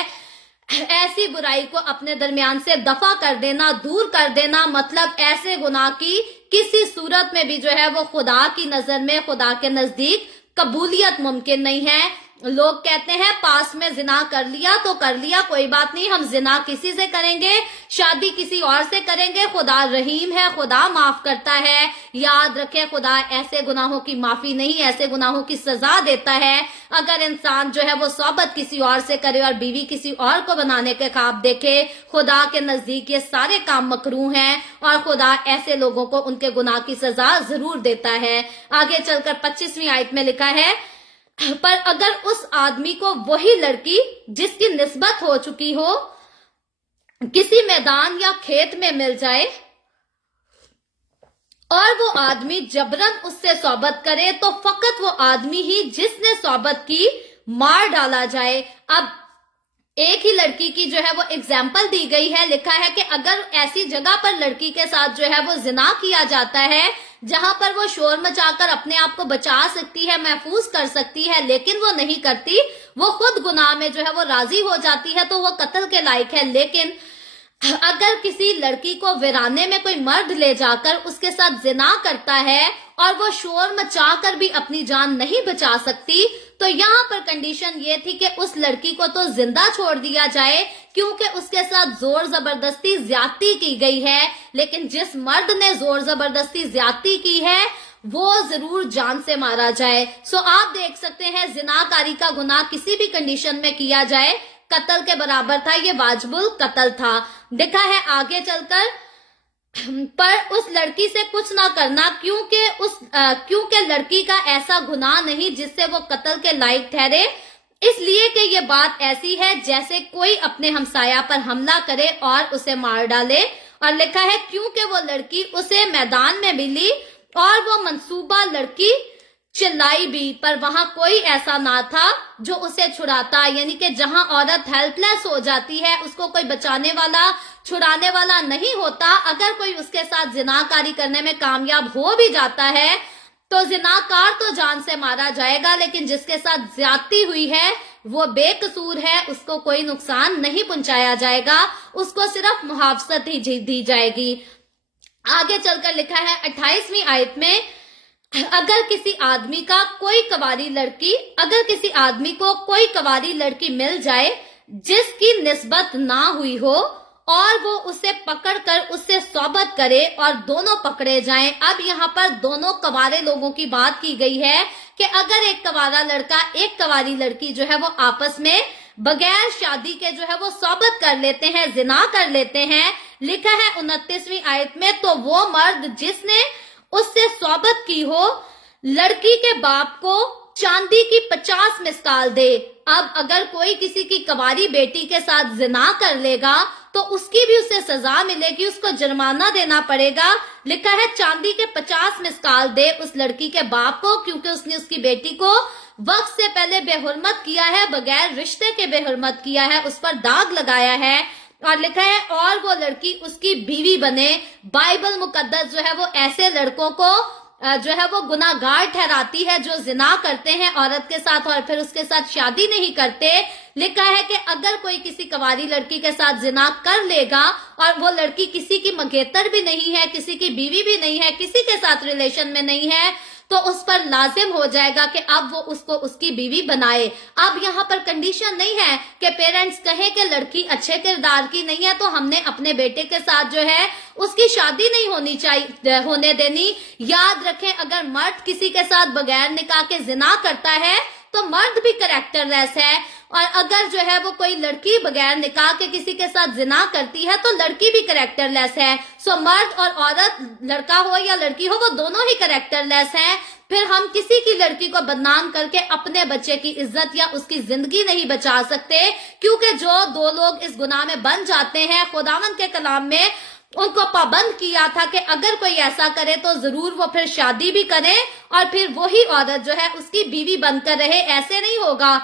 ऐसी बुराई को अपने दरमियान से दफा कर देना, दूर कर देना। मतलब ऐसे गुनाह की किसी सूरत में भी जो है वो खुदा की नजर में, खुदा के नजदीक कबूलियत मुमकिन नहीं है। लोग कहते हैं पास में जिना कर लिया तो कर लिया, कोई बात नहीं, हम जिना किसी से करेंगे, शादी किसी और से करेंगे, खुदा रहीम है, खुदा माफ करता है। याद रखें, खुदा ऐसे गुनाहों की माफी नहीं, ऐसे गुनाहों की सजा देता है। अगर इंसान जो है वो सोबत किसी और से करे और बीवी किसी और को बनाने के ख्वाब देखे, खुदा के नजदीक ये सारे काम मकरूह हैं और खुदा ऐसे लोगों को उनके गुनाह की सजा जरूर देता है। आगे चलकर 25वीं आयत में लिखा है, पर अगर उस आदमी को वही लड़की जिसकी निस्बत हो चुकी हो किसी मैदान या खेत में मिल जाए और वो आदमी जबरन उससे सोबत करे, तो फकत वो आदमी ही जिसने सोबत की मार डाला जाए। अब एक ही लड़की की जो है वो एग्जाम्पल दी गई है। लिखा है कि अगर ऐसी जगह पर लड़की के साथ जो है वो जिना किया जाता है जहां पर वो शोर मचाकर अपने आप को बचा सकती है, महफूज कर सकती है, लेकिन वो नहीं करती, वो खुद गुनाह में जो है वो राजी हो जाती है, तो वो कत्ल के लायक है। लेकिन अगर किसी लड़की को वीराने में कोई मर्द ले जाकर उसके साथ जिना करता है और वो शोर मचाकर भी अपनी जान नहीं बचा सकती, तो यहाँ पर कंडीशन ये थी कि उस लड़की को तो जिंदा छोड़ दिया जाए क्योंकि उसके साथ जोर जबरदस्ती ज्यादती की गई है। लेकिन जिस मर्द ने जोर जबरदस्ती ज्यादती की है वो जरूर जान से मारा जाए। सो आप देख सकते हैं जिनाकारी का गुनाह किसी भी कंडीशन में किया जाए कत्ल के बराबर था, ये वाजिबुल कत्ल था। देखा है आगे चलकर, पर उस लड़की से कुछ ना करना क्योंकि लड़की का ऐसा गुनाह नहीं जिससे वो कत्ल के लायक ठहरे, इसलिए कि ये बात ऐसी है जैसे कोई अपने हमसाया पर हमला करे और उसे मार डाले। और लिखा है क्योंकि वो लड़की उसे मैदान में मिली और वो मंसूबा लड़की चिल्लाई भी, पर वहां कोई ऐसा ना था जो उसे छुड़ाता। यानी कि जहां औरत हेल्पलेस हो जाती है, उसको कोई बचाने वाला छुड़ाने वाला नहीं होता। अगर कोई उसके साथ जिनाकारी करने में कामयाब हो भी जाता है तो जिनाकार तो जान से मारा जाएगा, लेकिन जिसके साथ ज्यादती हुई है वो बेकसूर है, उसको कोई नुकसान नहीं पहुंचाया जाएगा, उसको सिर्फ मुआवजत ही दी जाएगी। आगे चलकर लिखा है 28वीं आयत में, अगर किसी आदमी को कोई कवारी लड़की मिल जाए जिसकी निस्बत ना हुई हो और वो उसे पकड़कर उससे सोबत करे और दोनों पकड़े जाएं। अब यहाँ पर दोनों कवारे लोगों की बात की गई है कि अगर एक कवारा लड़का एक कवारी लड़की जो है वो आपस में बगैर शादी के जो है वो सोबत कर लेते हैं, जिना कर लेते हैं। लिखा है 29वीं आयत में, तो वो मर्द जिसने उससे सोबत की हो लड़की के बाप को चांदी की 50 मिसाल दे। अब अगर कोई किसी की कवारी बेटी के साथ जिना कर लेगा तो उसकी भी उसे सजा मिलेगी, उसको जुर्माना देना पड़ेगा। लिखा है चांदी के 50 मिसाल दे उस लड़की के बाप को, क्योंकि उसने उसकी बेटी को वक्त से पहले बेहुरमत किया है, बगैर रिश्ते के बेहुरमत किया है, उस पर दाग लगाया है। और लिखा है और वो लड़की उसकी बीवी बने। बाइबल मुकद्दस जो है वो ऐसे लड़कों को जो है वो गुनाहगार ठहराती है जो जिना करते हैं औरत के साथ और फिर उसके साथ शादी नहीं करते। लिखा है कि अगर कोई किसी कवारी लड़की के साथ जिना कर लेगा और वो लड़की किसी की मंगेतर भी नहीं है, किसी की बीवी भी नहीं है, किसी के साथ रिलेशन में नहीं है, तो उस पर लाजिम हो जाएगा कि अब वो उसको उसकी बीवी बनाए। अब यहाँ पर कंडीशन नहीं है कि पेरेंट्स कहे कि लड़की अच्छे किरदार की नहीं है तो हमने अपने बेटे के साथ जो है उसकी शादी नहीं होने देनी। याद रखें, अगर मर्द किसी के साथ बगैर निकाह के जिना करता है तो मर्द भी कैरेक्टरलेस है, और अगर जो है वो कोई लड़की बगैर निकाह के किसी के साथ जिना करती है तो लड़की भी कैरेक्टरलेस है। सो मर्द और औरत, लड़का हो या लड़की हो, वो दोनों ही कैरेक्टरलेस हैं। फिर हम किसी की लड़की को बदनाम करके अपने बच्चे की इज्जत या उसकी जिंदगी नहीं बचा सकते, क्योंकि जो दो लोग इस गुनाह में बन जाते हैं, खुदावंद के कलाम में उनको पाबंद किया था कि अगर कोई ऐसा करे तो जरूर वो फिर शादी भी करे और फिर वही औरत जो है उसकी बीवी बनकर रहे। ऐसे नहीं होगा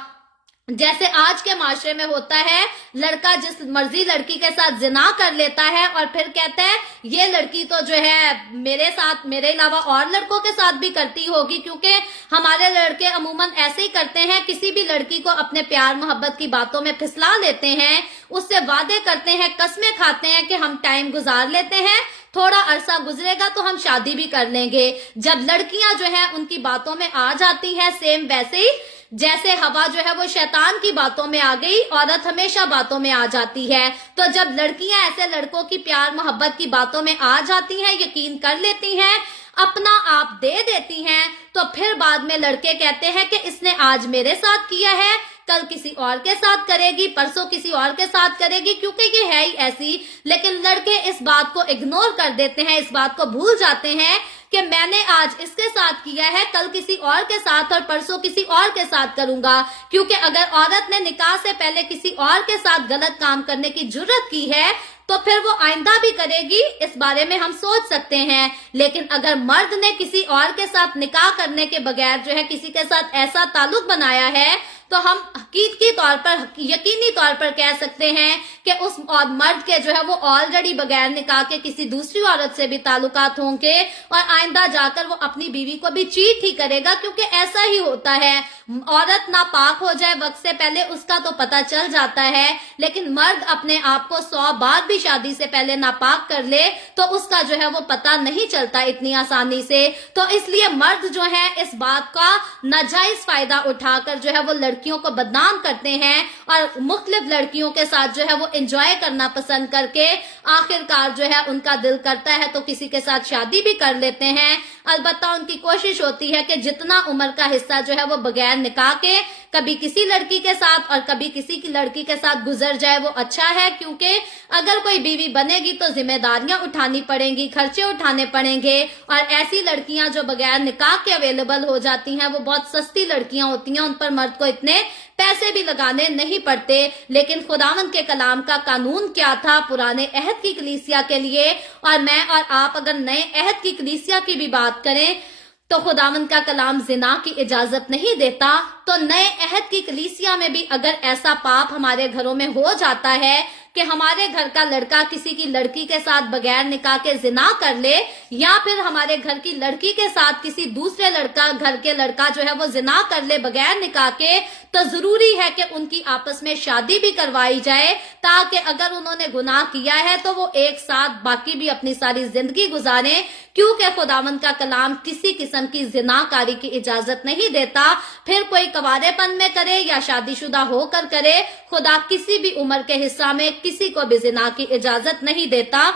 जैसे आज के माशरे में होता है, लड़का जिस मर्जी लड़की के साथ जिना कर लेता है और फिर कहता है ये लड़की तो जो है मेरे अलावा और लड़कों के साथ भी करती होगी, क्योंकि हमारे लड़के अमूमन ऐसे ही करते हैं। किसी भी लड़की को अपने प्यार मोहब्बत की बातों में फिसला लेते हैं, उससे वादे करते हैं, कस्में खाते हैं कि हम टाइम गुजार लेते हैं, थोड़ा अरसा गुजरेगा तो हम शादी भी कर लेंगे। जब लड़कियां जो है उनकी बातों में आ जाती हैं, सेम वैसे ही जैसे हवा जो है वो शैतान की बातों में आ गई, औरत हमेशा बातों में आ जाती है। तो जब लड़कियां ऐसे लड़कों की प्यार मोहब्बत की बातों में आ जाती हैं, यकीन कर लेती हैं, अपना आप दे देती हैं, तो फिर बाद में लड़के कहते हैं कि इसने आज मेरे साथ किया है, कल किसी और के साथ करेगी, परसों किसी और के साथ करेगी, क्योंकि ये है ही ऐसी। लेकिन लड़के इस बात को इग्नोर कर देते हैं, इस बात को भूल जाते हैं कि मैंने आज इसके साथ किया है, कल किसी और के साथ और परसों किसी और के साथ करूंगा। क्योंकि अगर औरत ने निकाह से पहले किसी और के साथ गलत काम करने की जुर्रत की है तो फिर वो आइंदा भी करेगी, इस बारे में हम सोच सकते हैं। लेकिन अगर मर्द ने किसी और के साथ निकाह करने के बगैर जो है किसी के साथ ऐसा ताल्लुक बनाया है तो हम हकीकी तौर पर, यकीनी तौर पर कह सकते हैं कि उस और मर्द के जो है वो ऑलरेडी बगैर निकाह के किसी दूसरी औरत से भी ताल्लुकात होंगे और आइंदा जाकर वो अपनी बीवी को भी चीट ही करेगा, क्योंकि ऐसा ही होता है। औरत नापाक हो जाए वक्त से पहले उसका तो पता चल जाता है, लेकिन मर्द अपने आप को 100 बार भी शादी से पहले नापाक कर ले तो उसका जो है वो पता नहीं चलता इतनी आसानी से। तो इसलिए मर्द जो है इस बात का नाजायज फायदा उठाकर जो है वो लड़कियों को बदनाम करते हैं और मुख्तलिफ लड़कियों के साथ जो है वो एंजॉय करना पसंद करके आखिरकार जो है उनका दिल करता है तो किसी के साथ शादी भी कर लेते हैं। अलबत्ता उनकी कोशिश होती है कि जितना उम्र का हिस्सा जो है वो बगैर निकाह के कभी किसी लड़की के साथ और कभी किसी की लड़की के साथ गुजर जाए वो अच्छा है, क्योंकि अगर कोई बीवी बनेगी तो जिम्मेदारियां उठानी पड़ेंगी, खर्चे उठाने पड़ेंगे। और ऐसी लड़कियां जो बगैर निकाह के अवेलेबल हो जाती हैं वो बहुत सस्ती लड़कियां होती हैं, उन पर मर्द को इतने पैसे भी लगाने नहीं पड़ते। लेकिन खुदावंद के कलाम का कानून क्या था पुराने अहद की कलीसिया के लिए, और मैं और आप अगर नए अहद की कलीसिया की भी बात करें तो खुदावंद का कलाम जिना की इजाजत नहीं देता। तो नए अहद की कलीसिया में भी अगर ऐसा पाप हमारे घरों में हो जाता है कि हमारे घर का लड़का किसी की लड़की के साथ बगैर निकाह के जिना कर ले, या फिर हमारे घर की लड़की के साथ किसी दूसरे घर के लड़का जो है वो जिना कर ले बगैर निकाह के, तो जरूरी है कि उनकी आपस में शादी भी करवाई जाए, ताकि अगर उन्होंने गुनाह किया है तो वो एक साथ बाकी भी अपनी सारी जिंदगी गुजारें, क्योंकि खुदावंद का कलाम किसी किस्म की जिनाकारी की इजाजत नहीं देता। फिर कोई कवारेपन में करे या शादीशुदा होकर करे, खुदा किसी भी उम्र के हिस्सा में किसी को भी जिना की इजाजत नहीं देता।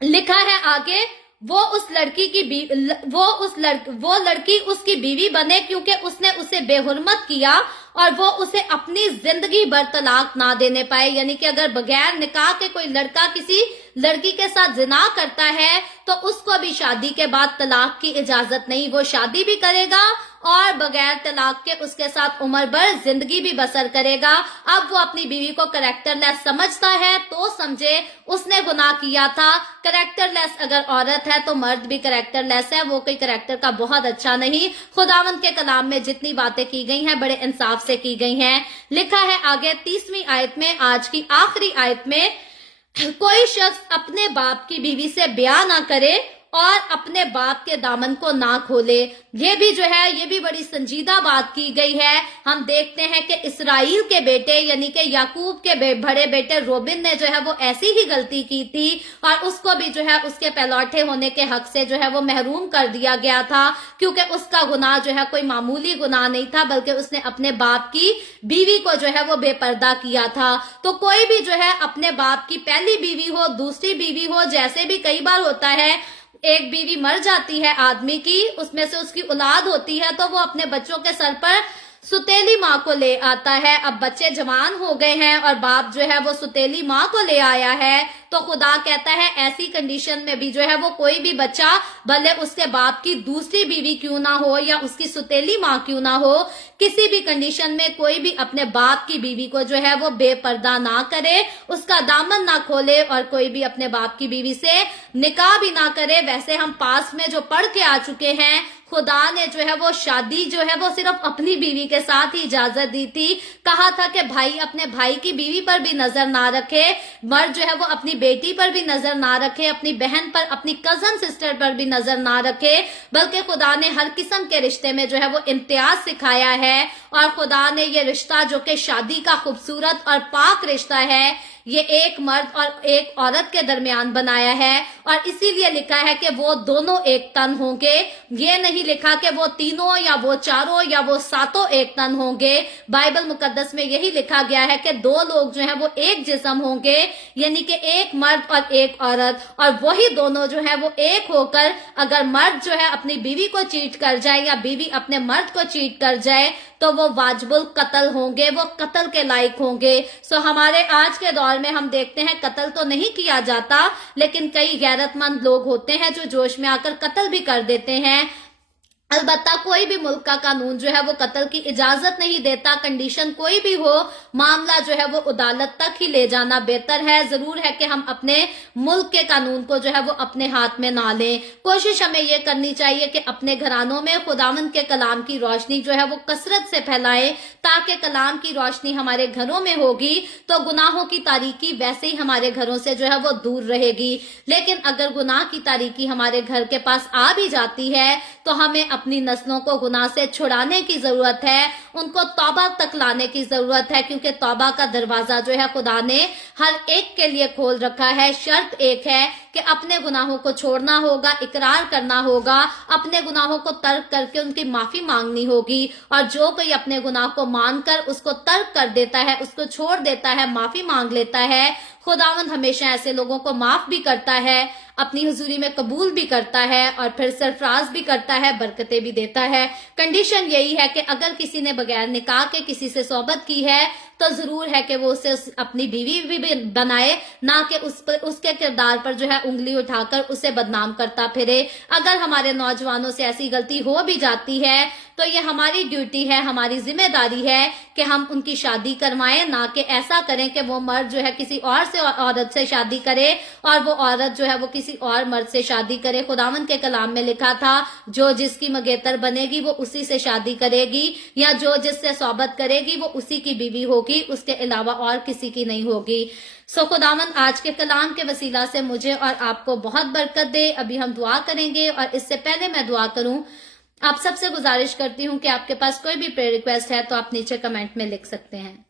लिखा है आगे, वो लड़की उसकी बीवी बने क्योंकि उसने उसे बेहुरमत किया और वो उसे अपनी जिंदगी भर तलाक ना देने पाए। यानी कि अगर बगैर निकाह के कोई लड़का किसी लड़की के साथ जिना करता है तो उसको भी शादी के बाद तलाक की इजाजत नहीं, वो शादी भी करेगा और बगैर तलाक के उसके साथ उम्र भर जिंदगी भी बसर करेगा। अब वो अपनी बीवी को कैरेक्टरलेस समझता है तो समझे उसने गुनाह किया था। कैरेक्टरलेस अगर औरत है तो मर्द भी कैरेक्टरलेस है, वो कोई कैरेक्टर का बहुत अच्छा नहीं। खुदावंद के कलाम में जितनी बातें की गई हैं बड़े इंसाफ से की गई हैं। लिखा है आगे 30वीं आयत में, आज की आखिरी आयत में, कोई शख्स अपने बाप की बीवी से ब्याह ना करे और अपने बाप के दामन को ना खोले। ये भी जो है ये भी बड़ी संजीदा बात की गई है। हम देखते हैं कि इसराइल के बेटे यानी कि याकूब के बड़े बेटे रोबिन ने जो है वो ऐसी ही गलती की थी और उसको भी जो है उसके पहलौठे होने के हक से जो है वो महरूम कर दिया गया था, क्योंकि उसका गुनाह जो है कोई मामूली गुनाह नहीं था, बल्कि उसने अपने बाप की बीवी को जो है वो बेपर्दा किया था। तो कोई भी जो है अपने बाप की पहली बीवी हो, दूसरी बीवी हो, जैसे भी कई बार होता है एक बीवी मर जाती है आदमी की, उसमें से उसकी औलाद होती है तो वो अपने बच्चों के सर पर सुतेली माँ को ले आता है। अब बच्चे जवान हो गए हैं और बाप जो है वो सुतेली माँ को ले आया है, तो खुदा कहता है ऐसी कंडीशन में भी जो है वो कोई भी बच्चा भले उसके बाप की दूसरी बीवी क्यों ना हो या उसकी सुतेली माँ क्यों ना हो, किसी भी कंडीशन में कोई भी अपने बाप की बीवी को जो है वो बेपर्दा ना करे, उसका दामन ना खोले और कोई भी अपने बाप की बीवी से निकाह भी ना करे। वैसे हम पास में जो पढ़ के आ चुके हैं, खुदा ने जो है वो शादी जो है वो सिर्फ अपनी बीवी के साथ ही इजाजत दी थी। कहा था कि भाई अपने भाई की बीवी पर भी नजर ना रखे, मर्द जो है वो अपनी बेटी पर भी नजर ना रखे, अपनी बहन पर, अपनी कजन सिस्टर पर भी नजर ना रखे, बल्कि खुदा ने हर किस्म के रिश्ते में जो है वो इम्तियाज सिखाया है। और खुदा ने ये रिश्ता जो कि शादी का खूबसूरत और पाक रिश्ता है, ये एक मर्द और एक औरत के दरमियान बनाया है और इसीलिए लिखा है कि वो दोनों एक तन होंगे। ये नहीं लिखा कि वो तीनों या वो चारों या वो सातों एक तन होंगे। बाइबल मुकद्दस में यही लिखा गया है कि दो लोग जो हैं वो एक जिस्म होंगे, यानी कि एक मर्द और एक औरत, और वही दोनों जो है वो एक होकर अगर मर्द जो है अपनी बीवी को चीट कर जाए या बीवी अपने मर्द को चीट कर जाए तो वो वाजिबुल कत्ल होंगे, वो कत्ल के लायक होंगे। सो हमारे आज के दौर में हम देखते हैं कत्ल तो नहीं किया जाता, लेकिन कई गैरतमंद लोग होते हैं जो जोश में आकर कत्ल भी कर देते हैं। अलबत्ता कोई भी मुल्क का कानून जो है वो कत्ल की इजाजत नहीं देता। कंडीशन कोई भी हो, मामला जो है वो अदालत तक ही ले जाना बेहतर है। जरूर है कि हम अपने मुल्क के कानून को जो है वो अपने हाथ में ना लें। कोशिश हमें ये करनी चाहिए कि अपने घरानों में खुदावंद के कलाम की रोशनी जो है वो कसरत से फैलाएं, ताकि कलाम की रोशनी हमारे घरों में होगी तो गुनाहों की तारीकी वैसे ही हमारे घरों से जो है वो दूर रहेगी। लेकिन अगर गुनाह की तारीकी हमारे घर के पास आ भी जाती है तो हमें अपनी नस्लों को गुनाह से छुड़ाने की जरूरत है, उनको तौबा तक लाने की जरूरत है, क्योंकि तौबा का दरवाजा जो है खुदा ने हर एक के लिए खोल रखा है। शर्त एक है कि अपने गुनाहों को छोड़ना होगा, इकरार करना होगा, अपने गुनाहों को तर्क करके उनकी माफी मांगनी होगी। और जो कोई अपने गुनाह को मानकर उसको तर्क कर देता है, उसको छोड़ देता है, माफी मांग लेता है, खुदावंद हमेशा ऐसे लोगों को माफ भी करता है, अपनी हुजूरी में कबूल भी करता है और फिर सरफराज भी करता है, बरकतें भी देता है। कंडीशन यही है कि अगर किसी ने बगैर निकाह के किसी से सोबत की है तो जरूर है कि वो उसे अपनी बीवी भी बनाए, ना कि उसके किरदार पर जो है उंगली उठाकर उसे बदनाम करता फिरे। अगर हमारे नौजवानों से ऐसी गलती हो भी जाती है तो ये हमारी ड्यूटी है, हमारी जिम्मेदारी है कि हम उनकी शादी करवाएं, ना कि ऐसा करें कि वो मर्द जो है किसी और से औरत से शादी करे और वो औरत जो है वो किसी और मर्द से शादी करे। खुदावंद के कलाम में लिखा था, जो जिसकी मंगेतर बनेगी वो उसी से शादी करेगी, या जो जिससे सोबत करेगी वो उसी की बीवी होगी, उसके अलावा और किसी की नहीं होगी। सो खुदावंद आज के कलाम के वसीला से मुझे और आपको बहुत बरकत दे। अभी हम दुआ करेंगे और इससे पहले मैं दुआ करूं, आप सबसे गुजारिश करती हूं कि आपके पास कोई भी प्रेयर रिक्वेस्ट है तो आप नीचे कमेंट में लिख सकते हैं।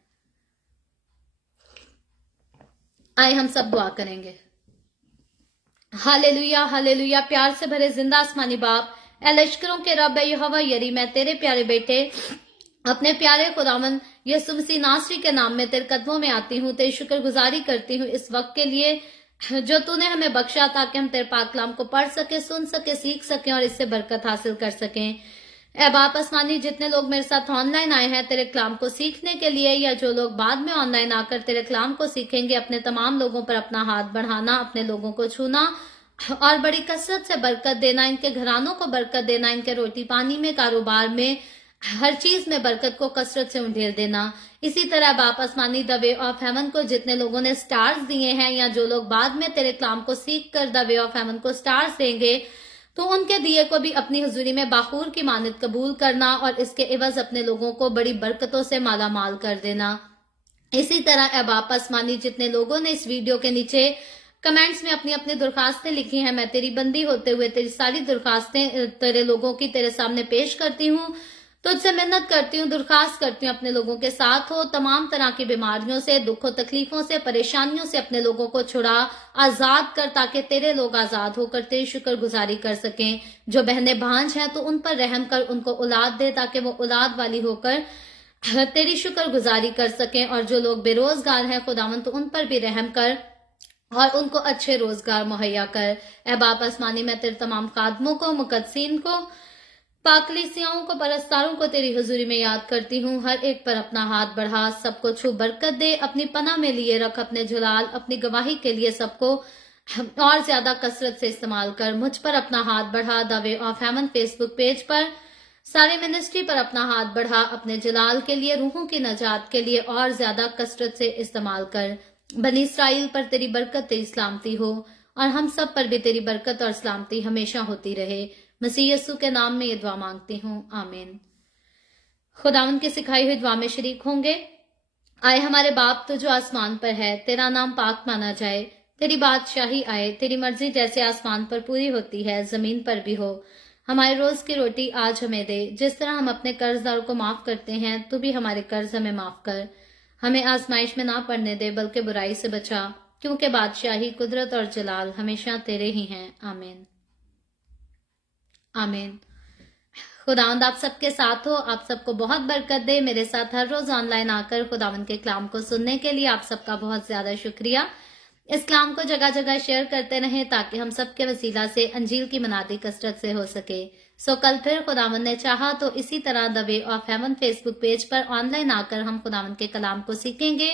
आए हम सब दुआ करेंगे। Hallelujah hallelujah. प्यार से भरे जिंदा आसमानी बाप, ए लश्करों के रब यहोवा यरी, मैं तेरे प्यारे बेटे अपने प्यारे खुदावंद यीशु मसीह नासरी के नाम में तेरे कदमों में आती हूँ, तेरी शुक्रगुजारी करती हूँ इस वक्त के लिए जो तूने हमें बख्शा, ताकि हम तेरे पाक कलाम को पढ़ सके, सुन सके, सीख सके और इससे बरकत हासिल कर सकें। ए बाप आसमानी, जितने लोग मेरे साथ ऑनलाइन आए हैं तेरे कलाम को सीखने के लिए, या जो लोग बाद में ऑनलाइन आकर तेरे कलाम को सीखेंगे, अपने तमाम लोगों पर अपना हाथ बढ़ाना, अपने लोगों को छूना और बड़ी कसरत से बरकत देना, इनके घरानों को बरकत देना, इनके रोटी पानी में, कारोबार में, हर चीज में बरकत को कसरत से उंडेल देना। इसी तरह बाप आसमानी द वे ऑफ हेवन को जितने लोगों ने स्टार्स दिए हैं, या जो लोग बाद में तेरे कलाम को सीख कर द वे ऑफ हेवन को स्टार्स देंगे, तो उनके दिए को भी अपनी हुजूरी में बाखूर की मानद कबूल करना और इसके एवज अपने लोगों को बड़ी बरकतों से माला माल कर देना। इसी तरह ए बाप आसमानी, जितने लोगों ने इस वीडियो के नीचे कमेंट्स में अपनी अपनी दरखास्तें लिखी हैं, मैं तेरी बंदी होते हुए तेरी सारी दरखास्तें तेरे लोगों की तेरे सामने पेश करती हूँ। तुझसे मिन्नत करती हूँ, दरखास्त करती हूँ, अपने लोगों के साथ हो, तमाम तरह की बीमारियों से, दुखों, तकलीफों से, परेशानियों से अपने लोगों को छुड़ा, आजाद कर, ताकि तेरे लोग आजाद होकर तेरी शुक्रगुजारी कर सकें। जो बहनें भांज हैं तो उन पर रहम कर, उनको औलाद दे, ताकि वो औलाद वाली होकर तेरी शुक्रगुजारी कर सकें। और जो लोग बेरोजगार हैं खुदावन, तो उन पर भी रहम कर और उनको अच्छे रोजगार मुहैया कर। ए बाप आसमानी, मैं तेरे तमाम खादमों को, मुकद्दसीन को, पाकलीसियाओं को, परस्तारों को तेरी हुजूरी में याद करती हूँ। हर एक पर अपना हाथ बढ़ा, सबको छू बरकत दे, अपनी पनाह में लिए रख, अपने जलाल, अपनी गवाही के लिए सबको और ज्यादा कसरत से इस्तेमाल कर। मुझ पर अपना हाथ बढ़ा, the way of haven Facebook page पर सारे मिनिस्ट्री पर अपना हाथ बढ़ा, अपने जलाल के लिए, रूहों की नजात के लिए और ज्यादा कसरत से इस्तेमाल कर। बनी इसराइल पर तेरी बरकत, तेरी सलामती हो और हम सब पर भी तेरी बरकत और सलामती हमेशा होती रहे। मसीह यीशु के नाम में ये दुआ मांगती हूँ, आमीन। खुदावन की सिखाई हुई दुआ में शरीक होंगे। आए हमारे बाप तो जो आसमान पर है, तेरा नाम पाक माना जाए, तेरी बादशाही आए, तेरी मर्जी जैसे आसमान पर पूरी होती है जमीन पर भी हो। हमारे रोज की रोटी आज हमें दे, जिस तरह हम अपने कर्जदारों को माफ करते हैं, तू भी हमारे कर्ज हमें माफ कर। हमें आजमाइश में ना पड़ने दे, बल्कि बुराई से बचा, क्योंकि बादशाही, कुदरत और जलाल हमेशा तेरे ही हैं, आमीन आमीन। खुदावंद आप सबके साथ हो, आप सबको बहुत बरकत दे। मेरे साथ हर रोज ऑनलाइन आकर खुदावंद के कलाम को सुनने के लिए आप सबका बहुत ज्यादा शुक्रिया। इस कलाम को जगह जगह शेयर करते रहें, ताकि हम सबके वसीला से अंजील की मनादी कसरत से हो सके। सो कल फिर खुदावंद ने चाहा तो इसी तरह the way of haven Facebook page पर ऑनलाइन आकर हम खुदावंद के कलाम को सीखेंगे,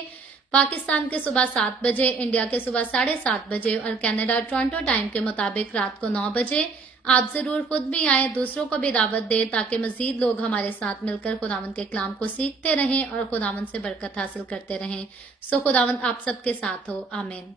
पाकिस्तान के सुबह 7 बजे, इंडिया के सुबह 7:30 बजे और कनाडा टोरंटो टाइम के मुताबिक रात को 9 बजे आप जरूर खुद भी आए, दूसरों को भी दावत दें ताकि मजीद लोग हमारे साथ मिलकर खुदावंद के कलाम को सीखते रहें और खुदावंद से बरकत हासिल करते रहें। सो खुदावंद आप सबके साथ हो। आमीन।